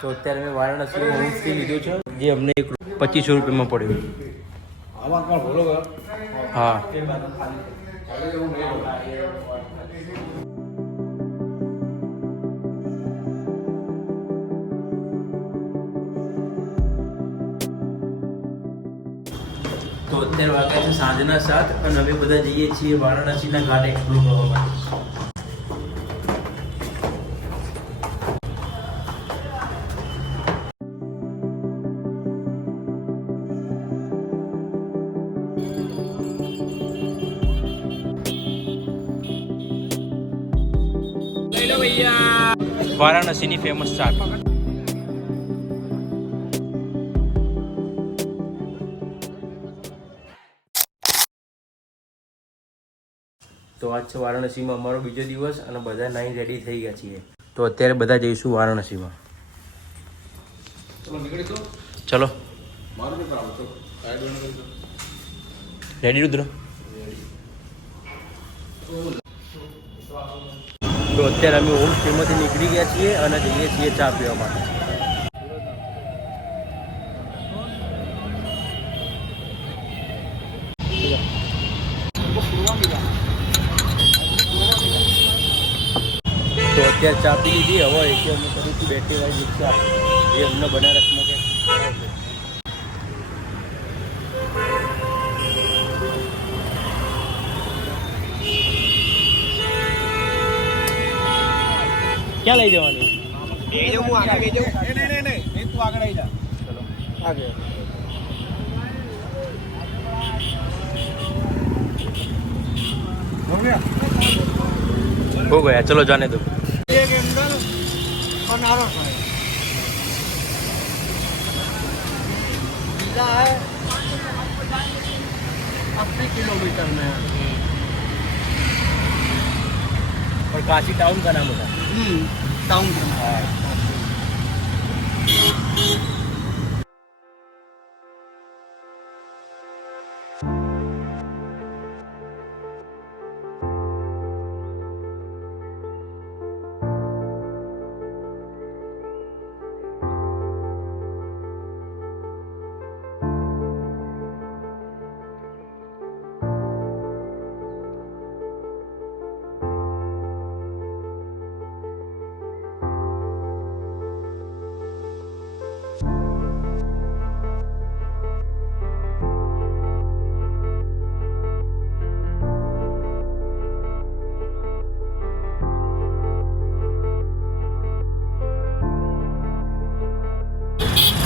તો અત્યારે મેં વારાણસીમાં હોમ સ્ટે લીધું છે, જે અમને 2500 રૂપિયામાં પડ્યું. હા. તો અત્યારે વાગ્યા છે સાંજના 7 અને અમે બધા જઈએ છીએ વારાણસીના ઘાટ એક્સપ્લોર કરવા માટે. વારાણસીની ફેમસ ચાટ. તો આજ છે વારાણસીમાં અમારો બીજો દિવસ અને બધા નાઈન રેડી થઈ ગયા છીએ. તો અત્યારે બધા જઈશું વારાણસીમાં. ચલો રેડી રુદ્ર. તો અત્યારે અમે હોમ સ્ટેમાંથી નીકળી ગયા છીએ અને જઈએ છીએ ચા પીવા માટે. તો અત્યારે ચા પી લીધી. હવે એટલે અમે કરીશું બેટરીવાળી રિક્ષા, જે અમને બનારસમાં કે ક્યાં લઈ જવાની? તું આગળ આવી જા. ચલો આગળ. हो गया, चलो जाने दो. एक एंगल और नारस है, सीधा है 80 किलोमीटर में और काशी टाउन का नाम होता है. टाउन का.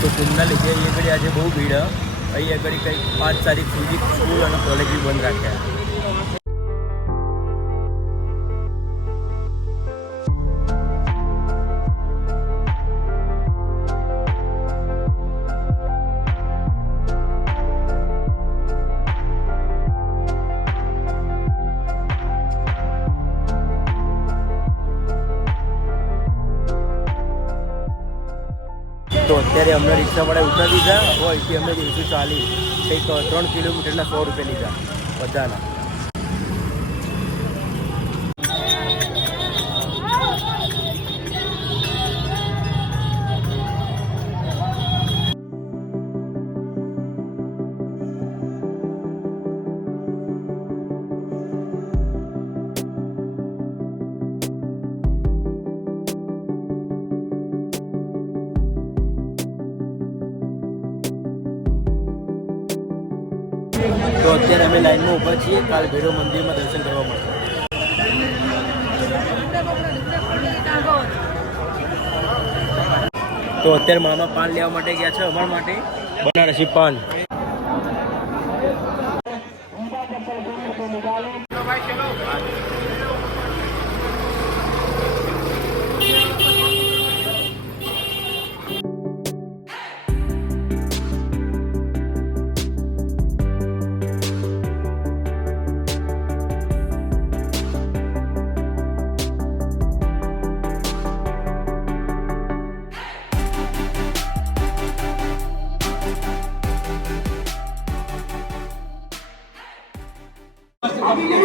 તો કુંભના લીધે એ ઘડી આજે બહુ ભીડ. અહીં આગળ કંઈક 5 તારીખ સુધી સ્કૂલ અને કોલેજ બી બંધ રાખ્યા. તો અત્યારે અમને રિક્ષાવાળાએ ઉતારી દીધા. હવે અહીંથી અમે જઈશું ચાલી કંઈક 3 કિલોમીટરના 100 રૂપિયા લીધા બધાના. તો અત્યારે અમે લાઈનમાં ઊભા છીએ કાલ ભૈરવ મંદિરમાં દર્શન કરવા માટે. તો અત્યારે મામા પાન લેવા માટે ગયા છે અમારા માટે, બનારસી પાન.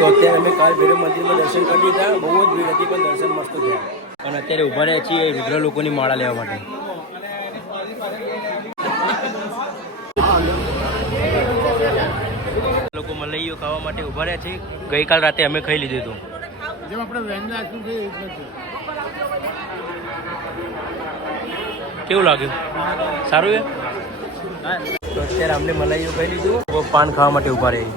તો અત્યારે અમે કાલ ભૈરવ મંદિરમાં દર્શન કરી લીધા. બહુ જ ભીડ હતી પણ દર્શન મસ્ત થયા. અને અત્યારે ઊભા રહ્યા છીએ રુદ્ર લોકોની માળા લેવા માટે. મલાઈઓ ખાવા માટે ઊભા રહ્યા છે. ગઈકાલ રાતે અમે ખાઈ લીધું હતું. જેમ આપણે વેન રાખ્યું છે એ જ છે. કેવું લાગ્યું? સારું છે. તો અત્યારે અમને મલાઈઓ ખાઈ લીધું. પાન ખાવા માટે ઊભા રહી.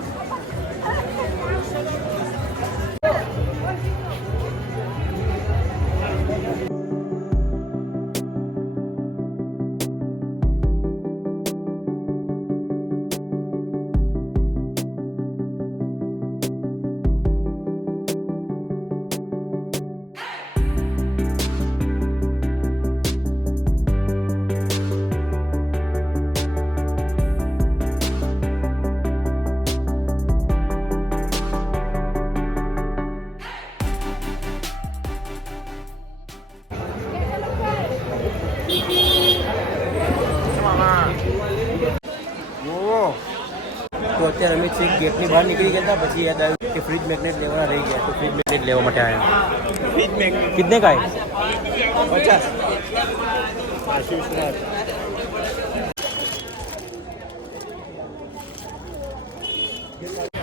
तो અત્યારે અમે છેક ગેટની બહાર નીકળી ગયા હતા. પછી યાદ આવ્યું કે ફ્રીજ મેગ્નેટ લેવાના રહી ગયા. તો ફ્રીજ મેગ્નેટ લેવા માટે આવ્યા. ફ્રીજ મેગ્નેટ कितने का है? 50.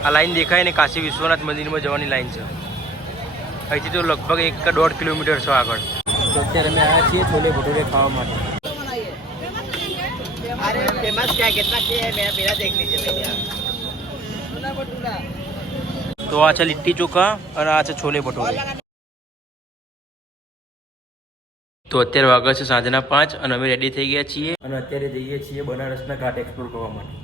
આ લાઈન દેખાય ને કાશી વિશ્વનાથ મંદિરમાં જવાની લાઈન છે. અહીંથી તો લગભગ 1 કે 1.5 કિલોમીટર છે આગળ. તો અત્યારે અમે આવ્યા છીએ છોલે ભટુરે ખાવા માટે. अरे फेमस क्या कितना क्या है मेरा देख लीजिए भैया. તો આ છે લીટ્ટી ચોખા અને આ છે છોલે ભટુરે. તો અત્યારે વાગ્યા છે સાંજના 5 અને અમે રેડી થઈ ગયા છીએ અને અત્યારે જઈએ છીએ બનારસના ઘાટ એક્સપ્લોર કરવા માટે.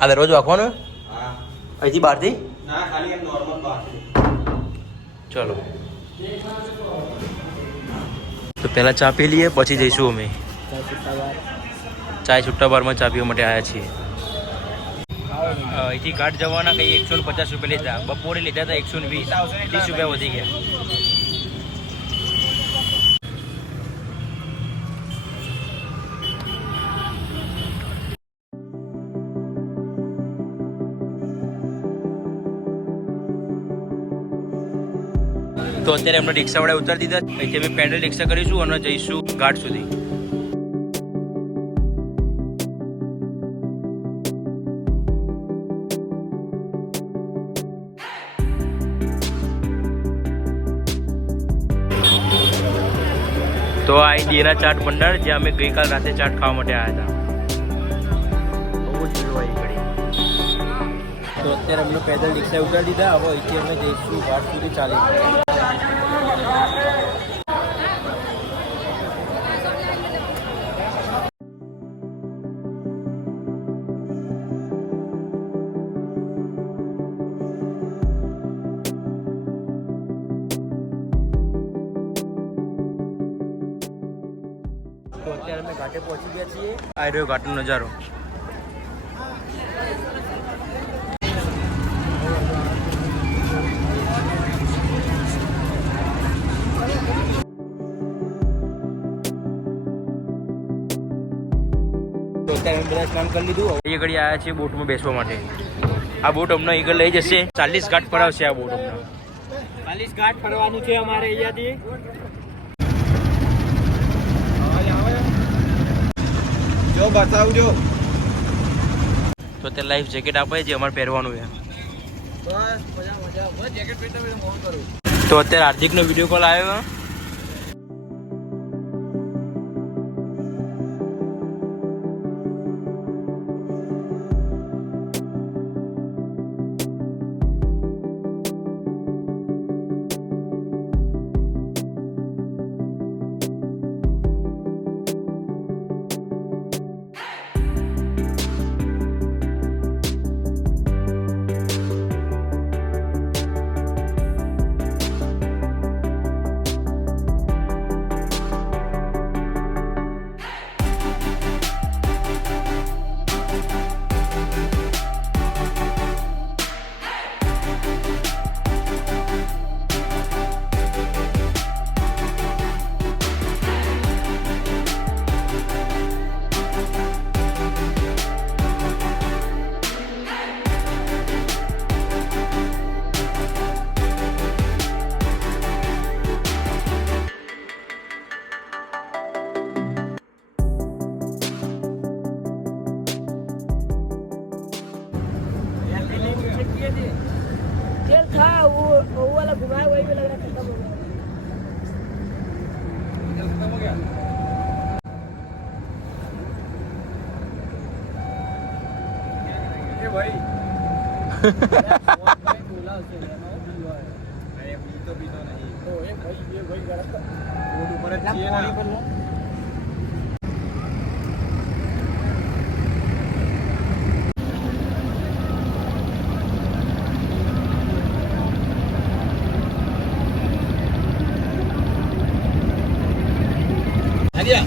આ દરવાજો વાંકવાનો? હા. અહીંથી બહારથી? ના, ખાલી એમ નોર્મલ બહારથી. ચલો. તો પહેલાં ચા પી લઈએ પછી જઈશું અમે. ચાય છુટ્ટા બારમાં ચા પીવા માટે આવ્યા છીએ. અહીંથી ઘાટ જવાના કંઈ 150 રૂપિયા લીધા. બપોરે લીધા હતા 120, 30 રૂપિયા વધી ગયા. તો અત્યારે અમને રિક્ષાવાળા ઉતારી દીધા. અહીંથી અમે પેડલ રિક્ષા કરીશું અને જઈશું ઘાટ સુધી. તો આ દેના ચાટ ભંડાર જ્યાં અમે ગઈકાલ રાતે ચાટ ખાવા માટે આવ્યા હતા. બહુ જ ભીડ હોય ઘડી. તો અત્યારે અમને પેદલ રિક્ષા ઉતારી દીધા. હવે અહીંથી અમે જઈશું ઘાટ સુધી ચાલી. તો અત્યારે અમે ઘાટે પહોંચી ગયા છીએ. આ રહ્યો ઘાટનો નજારો. તો અત્યારે અમે બધા સ્નાન કરી લીધું. એ ઘડી આવ્યા છીએ બોટમાં બેસવા માટે. આ બોટ અમને આગળ લઈ જશે. 40 ઘાટ ફરાવશે આ બોટ અમને. 40 ઘાટ ફરવાનું છે અમારે અહીંયાથી. જો બતાવજો. તો તે લાઈફ જેકેટ આપે જે અમારે પહેરવાનું છે. બસ મજા મજા. બસ જેકેટ પહેરતા ફોન કરું. તો અત્યારે હાર્દિકનો વિડીયો કોલ આવ્યો. घुमाया वही भी लग रहा खत्म हो गया। ये भाई अरे भी तो नहीं तो ये भाई गलत वो ऊपर चाहिए ना आदिया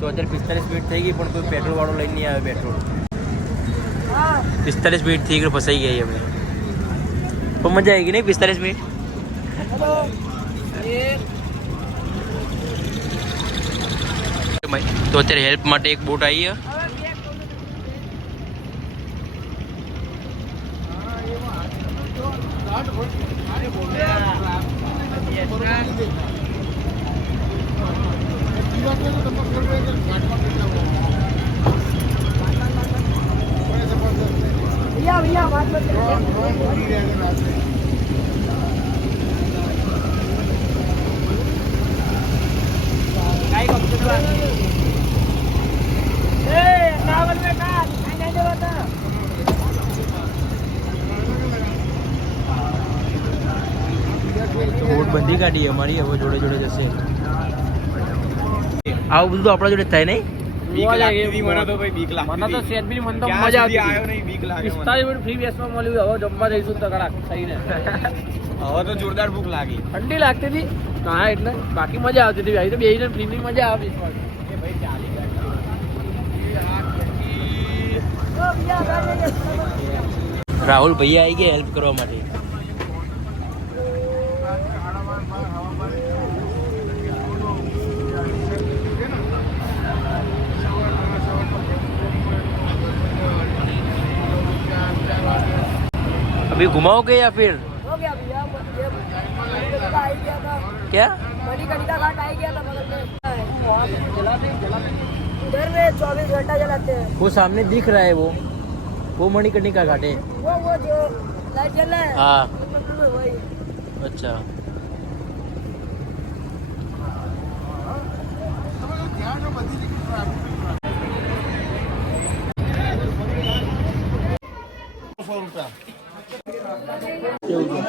તો અત્યારે 45 મિનિટ થઈ ગઈ પણ કોઈ પેટ્રોલ વાળો લઈને નહીં આવે પેટ્રોલ. हाँ 45 મિનિટ થઈ ગઈ ફસાઈ ગયા અમે. પણ મજા આવી ગઈ નહીં 45 મિનિટ. हेलो ये તો અત્યારે હેલ્પ માટે એક બોટ આવી છે. भैया भैया बात मत करो। બોટ બંધી કાઢી અમારી હવે જોડે જોડે જશે. આવું બધું તો આપણા જોડે થાય નહીં. બીક લાગતી મને તો ભાઈ બીક લાગતી મને તો સેટ બી મને તો ક્યાં મજા સુધી આવતી આવ્યો નહીં બીક લાગે મને. 45 મિનિટ ફ્રી બેસવા મળ્યું હવે જમવા જઈશું તો કડાક થઈને હવે તો જોરદાર ભૂખ લાગી ઠંડી લાગતી હતી હા એટલે બાકી મજા આવતી હતી ભાઈ તો બેહીને ફ્રીની મજા આવે બેસવાની. એ ભાઈ ચાલી રાહુલ ભૈયા આવી ગયા હેલ્પ કરવા માટે. अभी घुमाओगे या फिर हो गया भैया ये मणिकर्णिका आ ही गया था। क्या? मणिकर्णिका घाट आ ही गया था बगल में। उधर में 24 घंटा जलाते हैं। वो सामने दिख रहा है वो मणिकर्णिका घाट है. वो जो लाइट जल रहा है हाँ. वही। अच्छा.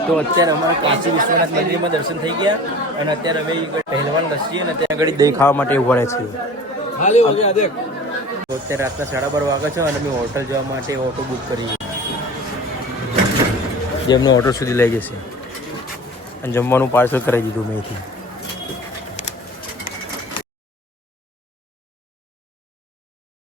તો અત્યારે અમારા કાશી વિશ્વનાથ મંદિરમાં દર્શન થઈ ગયા અને અત્યારે અમે પહેલવાન લસ્સી અને ત્યાં આગળ દહીં ખાવા માટે ઉભા છીએ. તો અત્યારે રાતના 12:30 વાગે છે અને અમે હોટલ જવા માટે ઓટો બુક કરી જે અમને હોટલ સુધી લઈ જશે અને જમવાનું પાર્સલ કરાવી દીધું મેં અહીંથી.